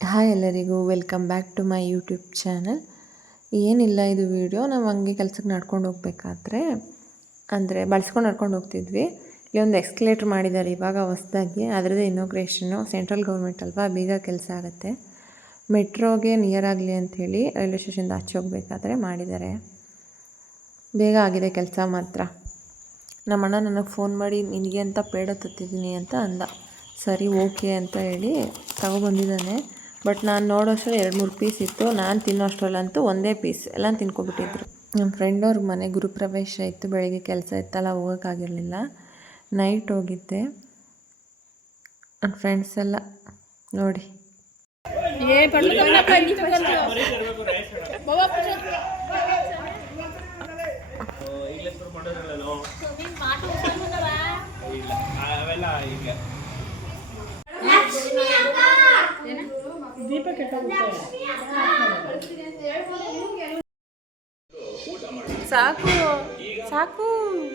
Hi ಎಲ್ಲರಿಗೂ welcome back to my YouTube channel. ಏನಿಲ್ಲ, ಇದು ವಿಡಿಯೋ ನಾವು ಹಂಗೆ ಕೆಲ್ಸಕ್ಕೆ ನಡ್ಕೊಂಡು ಹೋಗ್ಬೇಕಾದ್ರೆ ಅಂದರೆ ಬಳಸ್ಕೊಂಡು ನಡ್ಕೊಂಡು ಹೋಗ್ತಿದ್ವಿ. ಇಲ್ಲಿ ಒಂದು ಎಕ್ಸ್ಕಲೇಟ್ರ್ ಮಾಡಿದ್ದಾರೆ ಇವಾಗ ಹೊಸದಾಗಿ. ಅದರದ್ದು ಇನೋಗ್ರೇಷನ್ನು. ಸೆಂಟ್ರಲ್ ಗೌರ್ಮೆಂಟ್ ಅಲ್ವಾ, ಬೇಗ ಕೆಲಸ ಆಗುತ್ತೆ. ಮೆಟ್ರೋಗೆ ನಿಯರ್ ಆಗಲಿ ಅಂಥೇಳಿ ರೈಲ್ವೆ ಸ್ಟೇಷನ್ದು ಆಚೆ ಹೋಗ್ಬೇಕಾದ್ರೆ ಮಾಡಿದ್ದಾರೆ. ಬೇಗ ಆಗಿದೆ ಕೆಲಸ ಮಾತ್ರ. ನಮ್ಮಣ್ಣ ನನಗೆ ಫೋನ್ ಮಾಡಿ ನಿನಗೆ ಅಂತ ಪೇಡ ತತ್ತಿದ್ದೀನಿ ಅಂತ ಅಂದ. ಸರಿ ಓಕೆ ಅಂತ ಹೇಳಿ ತಗೊಬಂದಿದ್ದಾನೆ. ಬಟ್ ನಾನು ನೋಡೋಷ್ಟು 2-3 ಪೀಸ್ ಇತ್ತು. ನಾನು ತಿನ್ನೋ ಅಷ್ಟರಲ್ಲಂತೂ ಒಂದೇ ಪೀಸ್ ಎಲ್ಲ ತಿನ್ಕೊಬಿಟ್ಟಿದ್ರು. ನಮ್ಮ ಫ್ರೆಂಡವ್ರ ಮನೆ ಗುರುಪ್ರವೇಶ ಇತ್ತು, ಬೆಳಗ್ಗೆ ಕೆಲಸ ಇತ್ತಲ್ಲ ಹೋಗೋಕ್ಕಾಗಿರಲಿಲ್ಲ. ನೈಟ್ ಹೋಗಿದ್ದೆ. ನನ್ನ ಫ್ರೆಂಡ್ಸ್ ಎಲ್ಲ ನೋಡಿ. ಸಾಕು ಸಾಕು.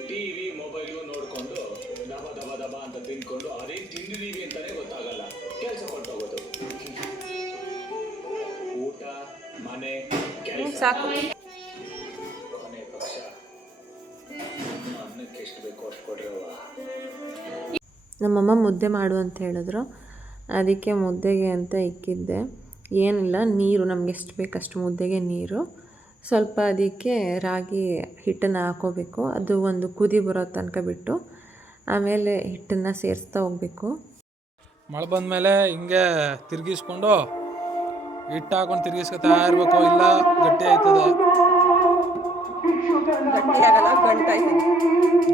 ಟಿವಿ ಮೊಬೈಲು ನೋಡ್ಕೊಂಡು ದಬ ದಬ ದಬ ಅಂತ ತಿನ್ಕೊಂಡು ಅದೇ ತಿಂದಿದೀವಿ ಅಂತಾನೆ ಗೊತ್ತಾಗಲ್ಲ, ಕೆಲಸ ಕೊಟ್ಟೋಗೋದು. ಊಟ, ಮನೆ, ಕೆಲಸ ಸಾಕು. ಕೊನೆ ಪಕ್ಷ ಅನ್ನಕ್ಕೆ ಎಷ್ಟು ಬೇಕೋ ಅಷ್ಟು ಕೊಡ್ರವ. ನಮ್ಮಮ್ಮ ಮುದ್ದೆ ಮಾಡು ಅಂತ ಹೇಳಿದ್ರು, ಅದಕ್ಕೆ ಮುದ್ದೆಗೆ ಅಂತ ಇಕ್ಕಿದ್ದೆ. ಏನಿಲ್ಲ, ನೀರು ನಮ್ಗೆ ಎಷ್ಟು ಬೇಕಷ್ಟು ಮುದ್ದೆಗೆ ನೀರು, ಸ್ವಲ್ಪ ಅದಕ್ಕೆ ರಾಗಿ ಹಿಟ್ಟನ್ನು ಹಾಕೋಬೇಕು. ಅದು ಒಂದು ಕುದಿ ಬರೋ ತನಕ ಬಿಟ್ಟು ಆಮೇಲೆ ಹಿಟ್ಟನ್ನು ಸೇರಿಸ್ತಾ ಹೋಗಬೇಕು. ಮಳೆ ಬಂದಮೇಲೆ ಹಿಂಗೆ ತಿರುಗಿಸ್ಕೊಂಡು ಹಿಟ್ಟು ಹಾಕೊಂಡು ತಿರುಗಿಸ್ಕೊತಾ ಇರಬೇಕು, ಇಲ್ಲ ಗಟ್ಟಿ ಆಯ್ತದೆ,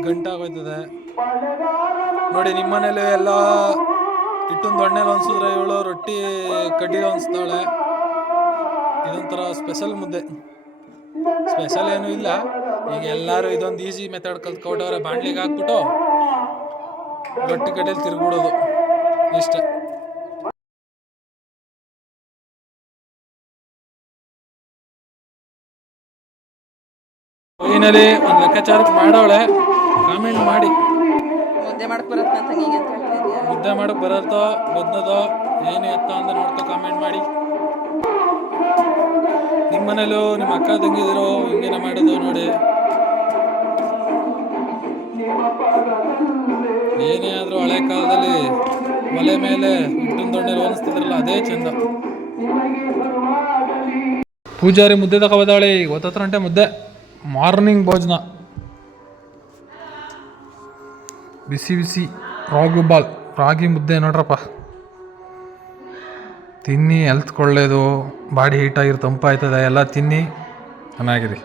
ಗಂಟಾಗೋಯ್ತದೆ. ನೋಡಿ ನಿಮ್ಮ ಮನೇಲಿ ಎಲ್ಲ ಹಿಟ್ಟಿನ ದೊಣ್ಣೆಲಿ ಅನ್ಸಿದ್ರೆ ಇವಳು ರೊಟ್ಟಿ ಕಡ್ಡಿಲಿ ಅನ್ಸ್ತಾಳೆ. ಇದೊಂಥರ ಸ್ಪೆಷಲ್ ಮುದ್ದೆ. ಸ್ಪೆಷಲ್ ಏನೂ ಇಲ್ಲ, ಈಗ ಎಲ್ಲರೂ ಇದೊಂದು ಈಸಿ ಮೆಥಡ್ ಕಲ್ತ್ಕೊಟ್ಟವ್ರೆ. ಬಾಣಲಿಗೆ ಹಾಕ್ಬಿಟ್ಟು ರೊಟ್ಟಿ ಕಡ್ಡಿಲಿ ತಿರುಗ್ಬಿಡೋದು ಇಷ್ಟೇ. ಫೈನಲಿ ಒಂದು ಲೆಕ್ಕಾಚಾರಕ್ಕೆ ಮಾಡವಳೆ. ಕಾಮೆಂಟ್ ಮಾಡಿ. ಮುದ್ದೆ ಮಾಡಕ್ಕೆ ಬರುತ್ತೆ ಅಂತ ಹೀಗೆ ಅಂತ ಹೇಳ್ತಿದ್ಯಾ? ಮುದ್ದೆ ಮಾಡಕ್ಕೆ ಬರತ್ತೋ ಬದ್ನದೋ ಏನು ಎತ್ತ ಅಂತ ನೋಡ್ಕೊ ಕಾಮೆಂಟ್ ಮಾಡಿ. ನಿಮ್ಮ ಮನೇಲೂ ನಿಮ್ಮ ಅಕ್ಕ ತಂಗಿದಿರೋ ಹಿಂಗೇನೆ ಮಾಡೋದು ನೋಡಿ. ಏನೇ ಆದರೂ ಹಳೆ ಕಾಲದಲ್ಲಿ ಒಲೆ ಮೇಲೆ ಹಿಟ್ಟಿನ ದೊಣ್ಣೆಲಿ ಒಲಿಸ್ತಿದ್ರಲ್ಲ, ಅದೇ ಚಂದ. ಪೂಜಾರಿ ಮುದ್ದೆ ತಗೊಬತ್ತಾಳೆ. 9 ಗಂಟೆ ಮುದ್ದೆ, ಮಾರ್ನಿಂಗ್ ಭೋಜನ. ಬಿಸಿ ಬಿಸಿ ರಾಗಿ ಬಾಲ್, ರಾಗಿ ಮುದ್ದೆ ನೋಡ್ರಪ್ಪ. ತಿನ್ನಿ, ಹೆಲ್ತ್ ಒಳ್ಳೇದು, ಬಾಡಿ ಹೀಟಾಗಿರೋ ತಂಪಾಯ್ತದೆ. ಎಲ್ಲ ತಿನ್ನಿ, ಚೆನ್ನಾಗಿರಿ.